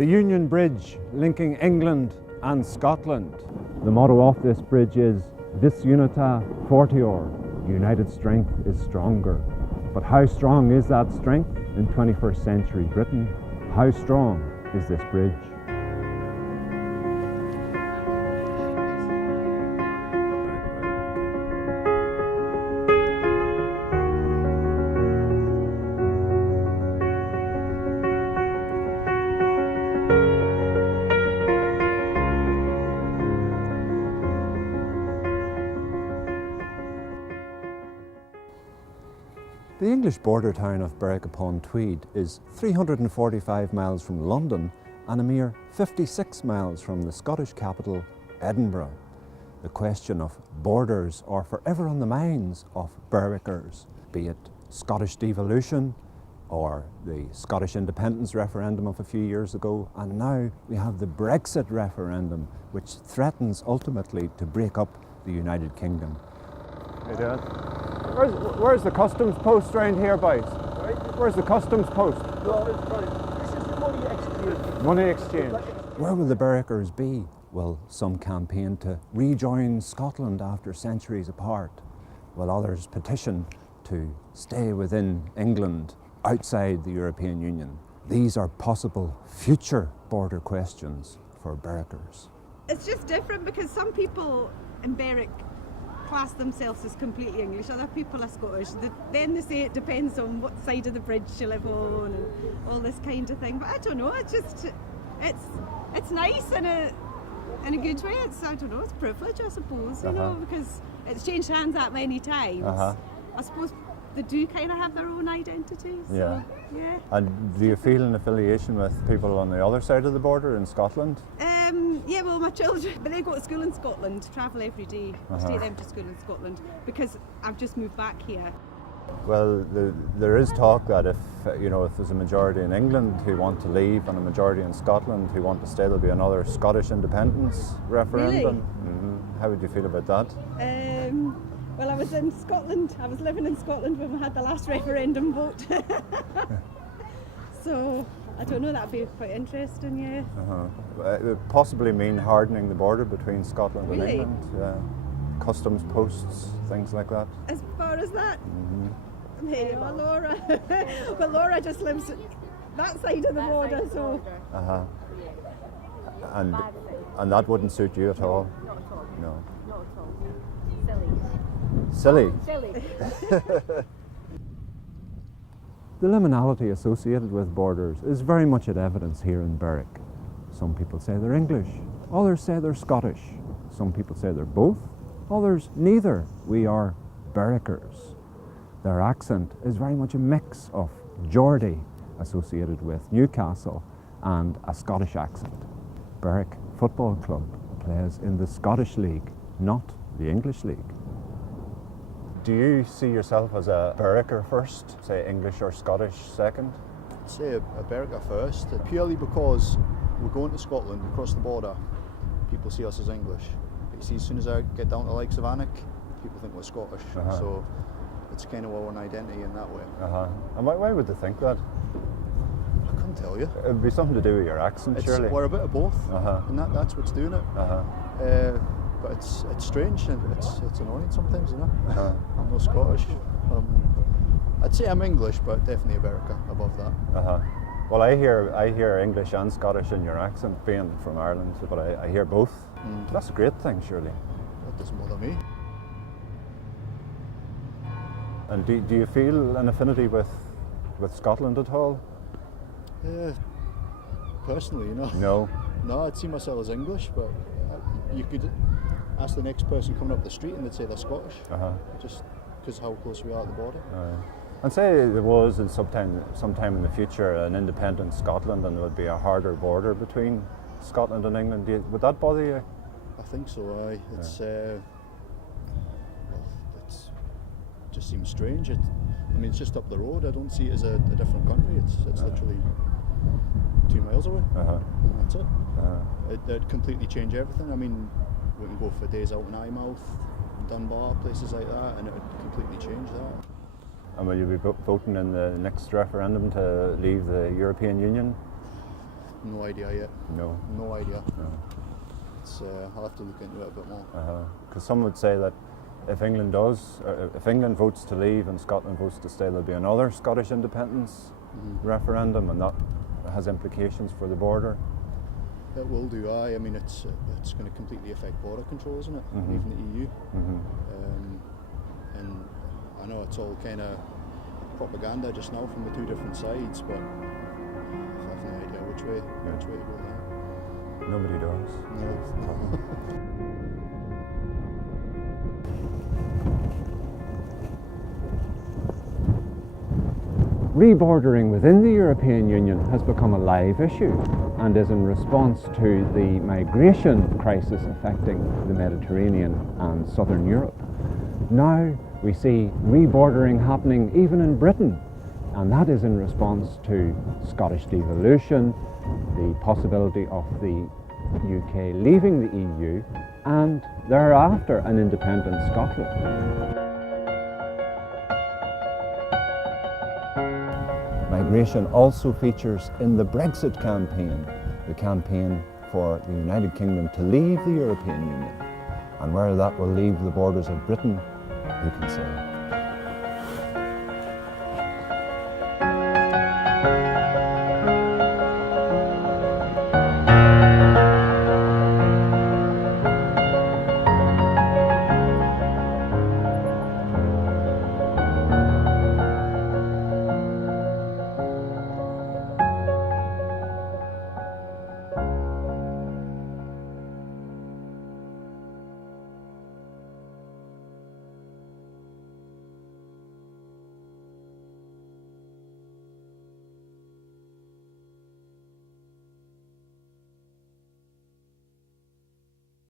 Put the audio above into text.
the Union Bridge linking England and Scotland. The motto of this bridge is Vis Unita Fortior, united strength is stronger. But how strong is that strength in 21st century Britain? How strong is this bridge? The English border town of Berwick-upon-Tweed is 345 miles from London and a mere 56 miles from the Scottish capital, Edinburgh. The question of borders are forever on the minds of Berwickers, be it Scottish devolution or the Scottish independence referendum of a few years ago, and now we have the Brexit referendum, which threatens ultimately to break up the United Kingdom. Hey Dad. Where's the customs post round here, boys? Right? Where's the customs post? No, it's right. This is the money exchange. Money exchange. Where will the Berwickers be? Well, some campaign to rejoin Scotland after centuries apart, while others petition to stay within England, outside the European Union. These are possible future border questions for Berwickers. It's just different because some people in Berwick class themselves as completely English, other people are Scottish. Then they say it depends on what side of the bridge you live on and all this kind of thing. But I don't know, it's nice in a good way. It's a privilege, I suppose, you know, because it's changed hands that many times. I suppose they do kind of have their own identity. So, yeah. And do you feel an affiliation with people on the other side of the border in Scotland? Yeah, well, my children, but they go to school in Scotland, travel every day, take them to school in Scotland, because I've just moved back here. Well, there is talk that if there's a majority in England who want to leave and a majority in Scotland who want to stay, there'll be another Scottish independence referendum. Really? How would you feel about that? Well, I was in Scotland. I was living in Scotland when we had the last referendum vote. So I don't know, that'd be quite interesting, yeah. It would possibly mean hardening the border between Scotland and Really? England. Yeah. Customs posts, things like that. As far as that? Hey, oh, Laura. But Laura just lives that side of the border, so. And that wouldn't suit you at all? Not at all. No. Not at all. Silly. Silly? Silly. The liminality associated with borders is very much at evidence here in Berwick. Some people say they're English, others say they're Scottish. Some people say they're both, others neither. We are Berwickers. Their accent is very much a mix of Geordie associated with Newcastle and a Scottish accent. Berwick Football Club plays in the Scottish League, not the English League. Do you see yourself as a Berwicker first, say English or Scottish second? I'd say a Berwicker first, purely because we're going to Scotland, across the border, people see us as English. But you see, as soon as I get down to the likes of Alnwick, people think we're Scottish. So it's kind of our own identity in that way. And why would they think that? I couldn't tell you. It'd be something to do with your accent, surely. We're a bit of both, and that's what's doing it. But it's strange and it's annoying sometimes, you know. I'm not Scottish. I'd say I'm English, but definitely a Berwicker above that. Well, I hear English and Scottish in your accent, being from Ireland, but I hear both. That's a great thing, surely. That doesn't bother me. And do you feel an affinity with Scotland at all? Personally, you know. No. No, I'd see myself as English, but you could ask the next person coming up the street and they'd say they're Scottish, just because how close we are to the border. And say there was sometime in the future an independent Scotland and there would be a harder border between Scotland and England. Would that bother you? I think so, aye. It's just seems strange. It's just up the road. I don't see it as a different country. It's literally 2 miles away. And that's it. It'd completely change everything. We can go for days out in Eyemouth, Dunbar, places like that, and it would completely change that. And will you be voting in the next referendum to leave the European Union? No idea yet. No. No idea. No. It's, I'll have to look into it a bit more. Because some would say that if England votes to leave and Scotland votes to stay, there'll be another Scottish independence referendum, and that has implications for the border. It will do. I mean, it's going to completely affect border control, isn't it? And even the EU. And I know it's all kind of propaganda just now from the two different sides, but I have no idea which way to go now. Nobody does. No. Rebordering within the European Union has become a live issue and is in response to the migration crisis affecting the Mediterranean and southern Europe. Now we see rebordering happening even in Britain, and that is in response to Scottish devolution, the possibility of the UK leaving the EU, and thereafter an independent Scotland. Migration also features in the Brexit campaign, the campaign for the United Kingdom to leave the European Union. And where that will leave the borders of Britain, who can say?